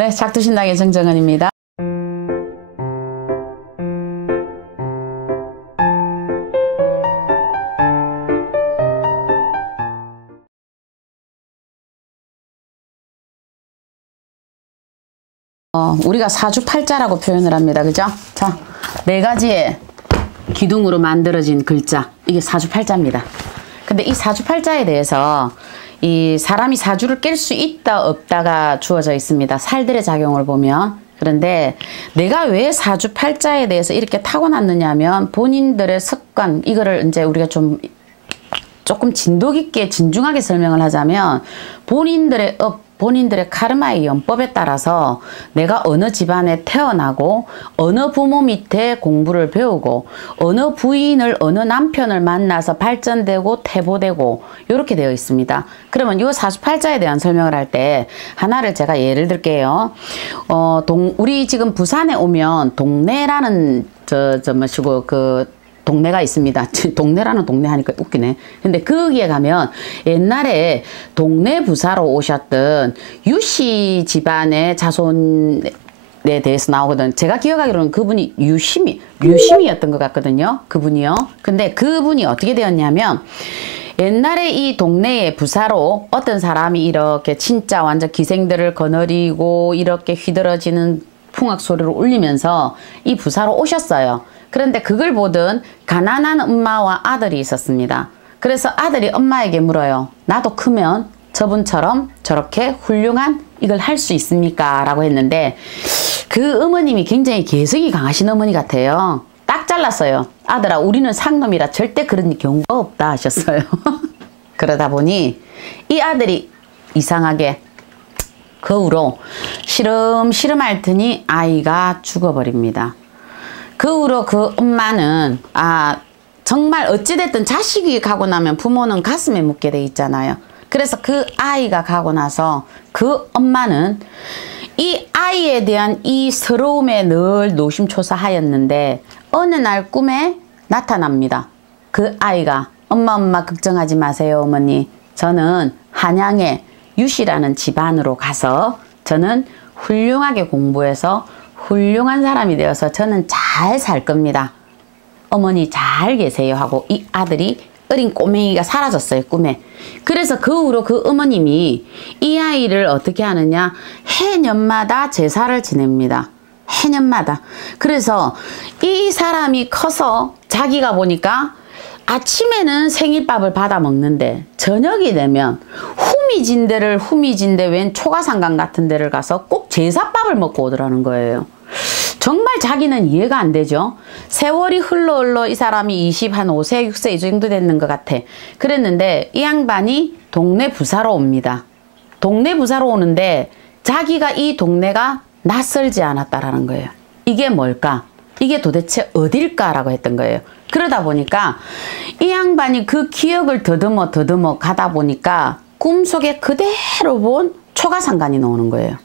네, 작두신당의 정정은입니다. 우리가 사주팔자라고 표현을 합니다. 그죠? 자, 4가지의 기둥으로 만들어진 글자. 이게 사주팔자입니다. 근데 이 사주팔자에 대해서 이 사람이 사주를 깰 수 있다 없다가 주어져 있습니다. 살들의 작용을 보면. 그런데 내가 왜 사주팔자에 대해서 이렇게 타고났느냐 하면 본인들의 습관, 이거를 이제 우리가 조금 진도 깊게 진중하게 설명을 하자면 본인들의 본인들의 카르마의 연법에 따라서 내가 어느 집안에 태어나고 어느 부모 밑에 공부를 배우고 어느 부인을 어느 남편을 만나서 발전되고 태보되고 이렇게 되어 있습니다. 그러면 이 사주팔자에 대한 설명을 할 때 하나를 제가 예를 들게요. 우리 지금 부산에 오면 동네라는 동네가 있습니다. 동네라는 동네 하니까 웃기네. 근데 거기에 가면 옛날에 동네 부사로 오셨던 유씨 집안의 자손에 대해서 나오거든. 제가 기억하기로는 그분이 유심이었던 것 같거든요. 그분이요. 근데 그분이 어떻게 되었냐면 옛날에 이 동네의 부사로 어떤 사람이 이렇게 진짜 완전 기생들을 거느리고 이렇게 휘들어지는 풍악 소리를 울리면서 이 부사로 오셨어요. 그런데 그걸 보던 가난한 엄마와 아들이 있었습니다. 그래서 아들이 엄마에게 물어요. 나도 크면 저분처럼 저렇게 훌륭한 이걸 할 수 있습니까? 라고 했는데 그 어머님이 굉장히 개성이 강하신 어머니 같아요. 딱 잘랐어요. 아들아, 우리는 상놈이라 절대 그런 경우가 없다 하셨어요. 그러다 보니 이 아들이 이상하게 그 후로 시름시름 앓더니 아이가 죽어버립니다. 그 후로 그 엄마는 정말 어찌됐든 자식이 가고 나면 부모는 가슴에 묻게 돼 있잖아요. 그래서 그 아이가 가고 나서 그 엄마는 이 아이에 대한 이 서러움에 늘 노심초사하였는데 어느 날 꿈에 나타납니다. 그 아이가 엄마 걱정하지 마세요 어머니. 저는 한양의 유씨라는 집안으로 가서 저는 훌륭하게 공부해서 훌륭한 사람이 되어서 저는 잘 살 겁니다. 어머니 잘 계세요 하고 이 아들이 어린 꼬맹이가 사라졌어요. 꿈에. 그래서 그 후로 그 어머님이 이 아이를 어떻게 하느냐, 해년마다 제사를 지냅니다. 해년마다. 그래서 이 사람이 커서 자기가 보니까 아침에는 생일밥을 받아 먹는데 저녁이 되면 후미진데 웬 초가상간 같은 데를 가서 꼭 제사밥을 먹고 오더라는 거예요. 정말 자기는 이해가 안 되죠. 세월이 흘러 이 사람이 한 5세 6세 이 정도 됐는 것 같아. 그랬는데 이 양반이 동네 부사로 옵니다. 동네 부사로 오는데 자기가 이 동네가 낯설지 않았다라는 거예요. 이게 뭘까? 이게 도대체 어딜까라고 했던 거예요. 그러다 보니까 이 양반이 그 기억을 더듬어 가다 보니까 꿈속에 그대로 본 초가상간이 나오는 거예요.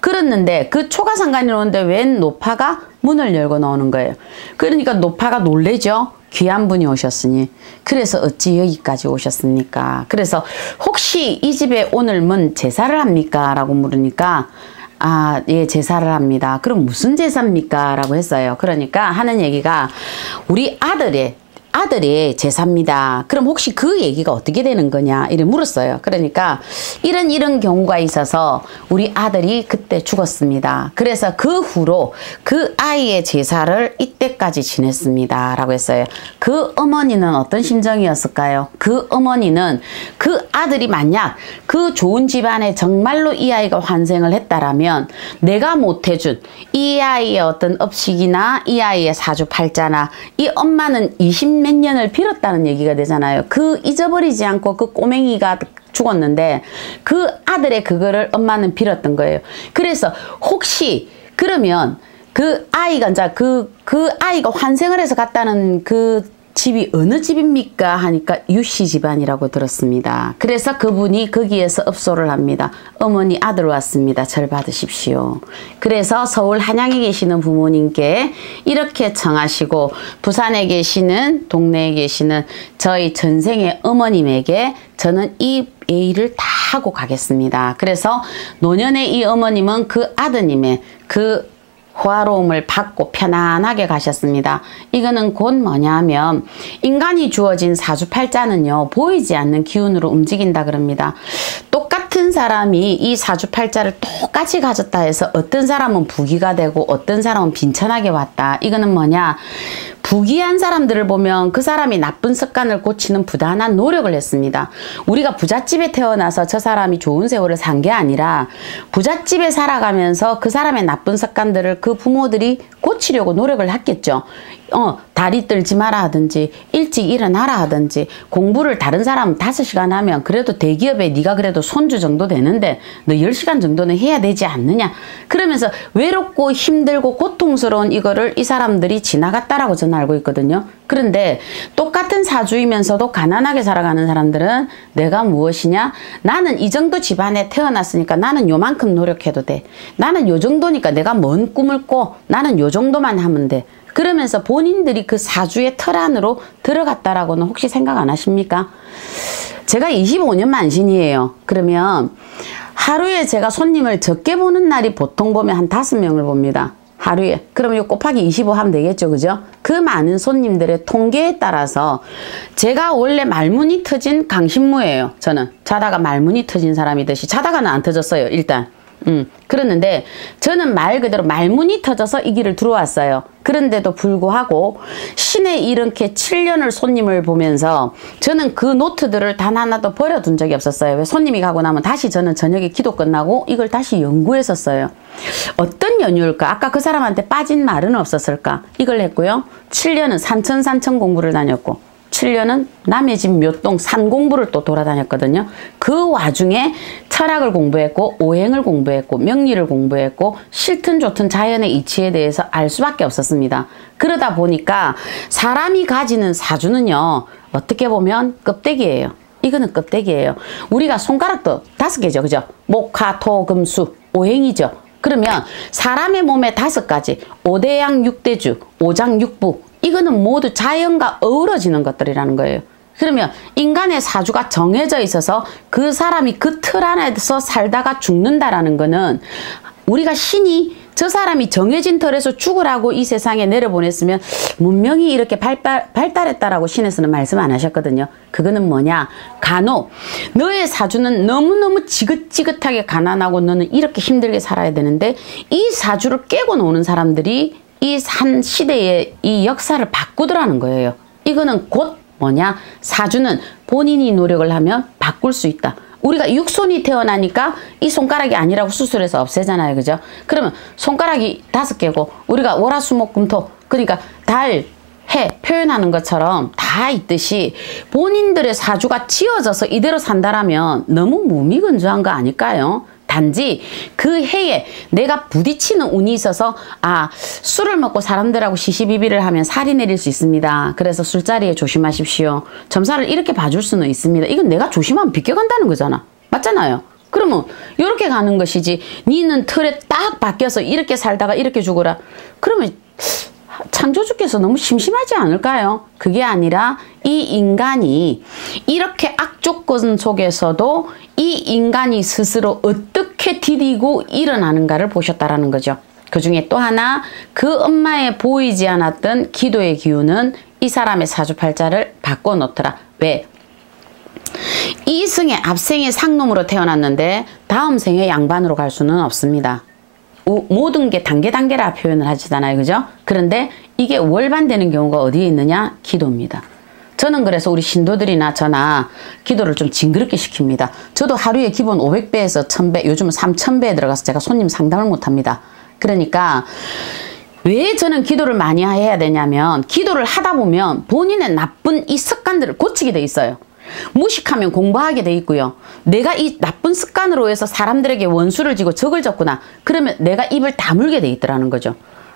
그랬는데 그 초가상간이 나오는데 웬 노파가 문을 열고 나오는 거예요. 그러니까 노파가 놀래죠. 귀한 분이 오셨으니. 그래서 어찌 여기까지 오셨습니까? 그래서 혹시 이 집에 오늘 뭔 제사를 합니까? 라고 물으니까 예, 제사를 합니다. 그럼 무슨 제사입니까? 라고 했어요. 그러니까 하는 얘기가 우리 아들의 제사입니다. 그럼 혹시 그 얘기가 어떻게 되는 거냐? 이래 물었어요. 그러니까 이런 경우가 있어서 우리 아들이 그때 죽었습니다. 그래서 그 후로 그 아이의 제사를 이때까지 지냈습니다. 라고 했어요. 그 어머니는 어떤 심정이었을까요? 그 어머니는 그 아들이 만약 그 좋은 집안에 정말로 이 아이가 환생을 했다라면 내가 못해준 이 아이의 어떤 업식이나 이 아이의 사주팔자나 이 엄마는 20몇 년을 빌었다는 얘기가 되잖아요. 그 잊어버리지 않고 그 꼬맹이가 죽었는데 그 아들의 그거를 엄마는 빌었던 거예요. 그래서 혹시 그러면 그 아이가 이제 그 아이가 환생을 해서 갔다는 그 집이 어느 집입니까? 하니까 유씨 집안이라고 들었습니다. 그래서 그분이 거기에서 업소를 합니다. 어머니 아들 왔습니다. 절 받으십시오. 그래서 서울 한양에 계시는 부모님께 이렇게 청하시고 부산에 계시는 동네에 계시는 저희 전생의 어머님에게 저는 이 예의를 다 하고 가겠습니다. 그래서 노년의 이 어머님은 그 아드님의 그 호화로움을 받고 편안하게 가셨습니다. 이거는 곧 뭐냐면 인간이 주어진 사주팔자는요 보이지 않는 기운으로 움직인다 그럽니다. 똑같은 사람이 이 사주팔자를 똑같이 가졌다 해서 어떤 사람은 부귀가 되고 어떤 사람은 빈천하게 왔다. 이거는 뭐냐, 부귀한 사람들을 보면 그 사람이 나쁜 습관을 고치는 부단한 노력을 했습니다. 우리가 부잣집에 태어나서 저 사람이 좋은 세월을 산 게 아니라 부잣집에 살아가면서 그 사람의 나쁜 습관들을 그 부모들이 고치려고 노력을 했겠죠. 다리 떨지 마라 하든지 일찍 일어나라 하든지 공부를 다른 사람은 5시간 하면 그래도 대기업에 네가 그래도 손주 정도 되는데 너 10시간 정도는 해야 되지 않느냐. 그러면서 외롭고 힘들고 고통스러운 이거를 이 사람들이 지나갔다라고 저는 알고 있거든요. 그런데 똑같은 사주이면서도 가난하게 살아가는 사람들은 내가 무엇이냐, 나는 이 정도 집안에 태어났으니까 나는 요만큼 노력해도 돼. 나는 요 정도니까 내가 먼 꿈을 꿔. 나는 요 정도만 하면 돼. 그러면서 본인들이 그 사주의 틀 안으로 들어갔다라고는 혹시 생각 안 하십니까? 제가 25년 만신이에요. 그러면 하루에 제가 손님을 적게 보는 날이 보통 보면 한 5명을 봅니다. 하루에. 그러면 이 곱하기 25 하면 되겠죠. 그죠? 그 많은 손님들의 통계에 따라서 제가 원래 말문이 터진 강신무예요. 저는 자다가 말문이 터진 사람이듯이 자다가는 안 터졌어요. 일단. 그랬는데 저는 말 그대로 말문이 터져서 이 길을 들어왔어요. 그런데도 불구하고 신의 이렇게 7년을 손님을 보면서 저는 그 노트들을 단 하나도 버려둔 적이 없었어요. 왜 손님이 가고 나면 다시 저는 저녁에 기도 끝나고 이걸 다시 연구했었어요. 어떤 연유일까? 아까 그 사람한테 빠진 말은 없었을까? 이걸 했고요. 7년은 산천 공부를 다녔고 7년은 남의 집 묘동 산 공부를 또 돌아다녔거든요. 그 와중에 철학을 공부했고 오행을 공부했고 명리를 공부했고 싫든 좋든 자연의 이치에 대해서 알 수밖에 없었습니다. 그러다 보니까 사람이 가지는 사주는요 어떻게 보면 껍데기예요. 이거는 껍데기예요. 우리가 손가락도 5개죠. 그죠? 목, 화, 토, 금, 수 오행이죠. 그러면 사람의 몸에 5가지 5대양 6대주 5장 6부 이거는 모두 자연과 어우러지는 것들이라는 거예요. 그러면 인간의 사주가 정해져 있어서 그 사람이 그 틀 안에서 살다가 죽는다라는 거는 우리가 신이 저 사람이 정해진 틀에서 죽으라고 이 세상에 내려보냈으면 문명이 이렇게 발달했다라고 신에서는 말씀 안 하셨거든요. 그거는 뭐냐, 간혹 너의 사주는 너무너무 지긋지긋하게 가난하고 너는 이렇게 힘들게 살아야 되는데 이 사주를 깨고 노는 사람들이 이 한 시대의 이 역사를 바꾸더라는 거예요. 이거는 곧 뭐냐, 사주는 본인이 노력을 하면 바꿀 수 있다. 우리가 육손이 태어나니까 이 손가락이 아니라고 수술해서 없애잖아요. 그죠? 그러면 손가락이 5개고 우리가 월화수목금토 그러니까 달, 해 표현하는 것처럼 다 있듯이 본인들의 사주가 지어져서 이대로 산다라면 너무 무미건조한 거 아닐까요? 단지 그 해에 내가 부딪히는 운이 있어서 술을 먹고 사람들하고 시시비비를 하면 살이 내릴 수 있습니다. 그래서 술자리에 조심하십시오. 점사를 이렇게 봐줄 수는 있습니다. 이건 내가 조심하면 비껴간다는 거잖아. 맞잖아요. 그러면 이렇게 가는 것이지 니는 틀에 딱 바뀌어서 이렇게 살다가 이렇게 죽어라. 그러면 창조주께서 너무 심심하지 않을까요? 그게 아니라 이 인간이 이렇게 악조건 속에서도 이 인간이 스스로 어떻게 디디고 일어나는가를 보셨다라는 거죠. 그 중에 또 하나 그 엄마의 보이지 않았던 기도의 기운은 이 사람의 사주팔자를 바꿔놓더라. 왜? 이 생에 앞생에 상놈으로 태어났는데 다음 생에 양반으로 갈 수는 없습니다. 모든 게 단계라 표현을 하시잖아요. 그죠? 그런데 이게 월반되는 경우가 어디에 있느냐? 기도입니다. 저는 그래서 우리 신도들이나 저나 기도를 좀 징그럽게 시킵니다. 저도 하루에 기본 500배에서 1000배, 요즘은 3000배에 들어가서 제가 손님 상담을 못합니다. 그러니까 왜 저는 기도를 많이 해야 되냐면 기도를 하다 보면 본인의 나쁜 이 습관들을 고치게 돼 있어요. 무식하면 공부하게 돼 있고요. 내가 이 나쁜 습관으로 해서 사람들에게 원수를 지고 적을 졌구나. 그러면 내가 입을 다물게 돼 있더라는 거죠.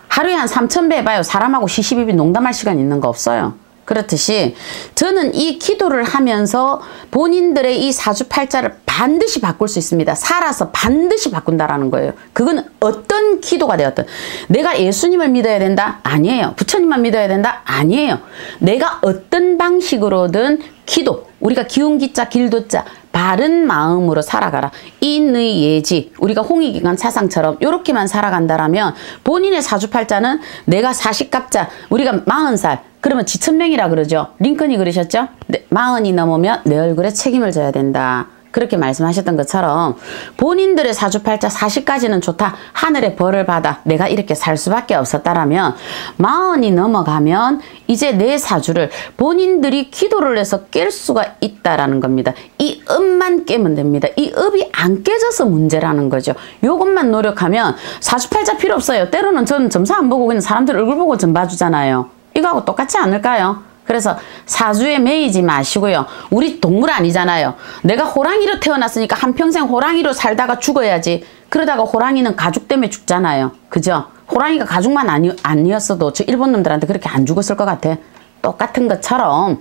하루에 한 3000배 해봐요. 사람하고 시시비비 농담할 시간 있는 거 없어요. 그렇듯이 저는 이 기도를 하면서 본인들의 이 사주팔자를 반드시 바꿀 수 있습니다. 살아서 반드시 바꾼다라는 거예요. 그건 어떤 기도가 되었든. 내가 예수님을 믿어야 된다? 아니에요. 부처님만 믿어야 된다? 아니에요. 내가 어떤 방식으로든 기도, 우리가 기운기자 길도자 바른 마음으로 살아가라. 인의 예지, 우리가 홍익인간 사상처럼 이렇게만 살아간다라면 본인의 사주팔자는 내가 40갑자, 우리가 40살, 그러면 지천명이라 그러죠. 링컨이 그러셨죠? 40이 넘으면 내 얼굴에 책임을 져야 된다. 그렇게 말씀하셨던 것처럼 본인들의 사주팔자 40까지는 좋다. 하늘의 벌을 받아 내가 이렇게 살 수밖에 없었다라면 40이 넘어가면 이제 내 사주를 본인들이 기도를 해서 깰 수가 있다라는 겁니다. 이 읍만 깨면 됩니다. 이 읍이 안 깨져서 문제라는 거죠. 요것만 노력하면 사주팔자 필요 없어요. 때로는 저는 점사 안 보고 그냥 사람들 얼굴 보고 점 봐주잖아요. 이거하고 똑같지 않을까요? 그래서 사주에 매이지 마시고요. 우리 동물 아니잖아요. 내가 호랑이로 태어났으니까 한평생 호랑이로 살다가 죽어야지. 그러다가 호랑이는 가죽 때문에 죽잖아요. 그죠? 호랑이가 가죽만 아니었어도 저 일본 놈들한테 그렇게 안 죽었을 것 같아. 똑같은 것처럼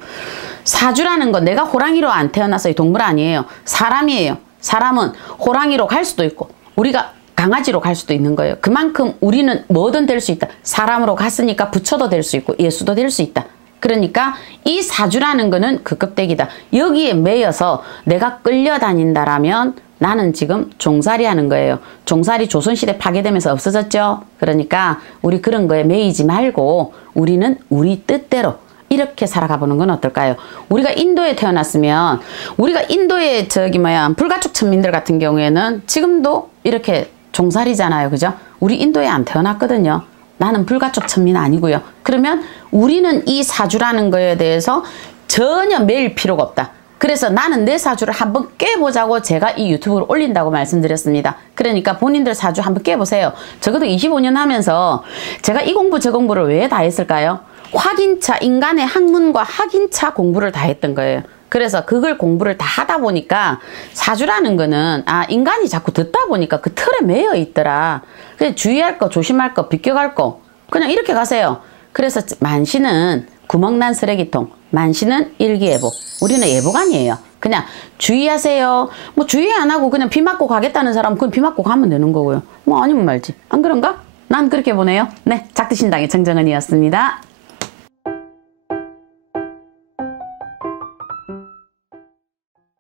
사주라는 건 내가 호랑이로 안 태어나서 이 동물 아니에요. 사람이에요. 사람은 호랑이로 갈 수도 있고 우리가 강아지로 갈 수도 있는 거예요. 그만큼 우리는 뭐든 될 수 있다. 사람으로 갔으니까 부처도 될 수 있고 예수도 될 수 있다. 그러니까 이 사주라는 거는 그 껍데기다. 여기에 매여서 내가 끌려다닌다라면 나는 지금 종살이 하는 거예요. 종살이 조선시대 파괴되면서 없어졌죠. 그러니까 우리 그런 거에 매이지 말고 우리는 우리 뜻대로 이렇게 살아가 보는 건 어떨까요? 우리가 인도에 태어났으면 우리가 인도의 불가촉 천민들 같은 경우에는 지금도 이렇게 종살이잖아요. 그죠? 우리 인도에 안 태어났거든요. 나는 불가촉 천민 아니고요. 그러면 우리는 이 사주라는 거에 대해서 전혀 매일 필요가 없다. 그래서 나는 내 사주를 한번 깨보자고 제가 이 유튜브를 올린다고 말씀드렸습니다. 그러니까 본인들 사주 한번 깨보세요. 적어도 25년 하면서 제가 이 공부 저 공부를 왜 다 했을까요? 확인차, 인간의 학문과 확인차 공부를 다 했던 거예요. 그래서 그걸 공부를 다 하다 보니까 사주라는 거는 인간이 자꾸 듣다 보니까 그 틀에 매여 있더라. 그래서 주의할 거, 조심할 거, 비껴갈 거 그냥 이렇게 가세요. 그래서 만시는 구멍난 쓰레기통, 만시는 일기예보. 우리는 예보가 아니에요. 그냥 주의하세요. 뭐 주의 안 하고 그냥 비 맞고 가겠다는 사람은 그건 비 맞고 가면 되는 거고요. 뭐 아니면 말지. 안 그런가? 난 그렇게 보네요. 네, 작두신당의 정정은이었습니다.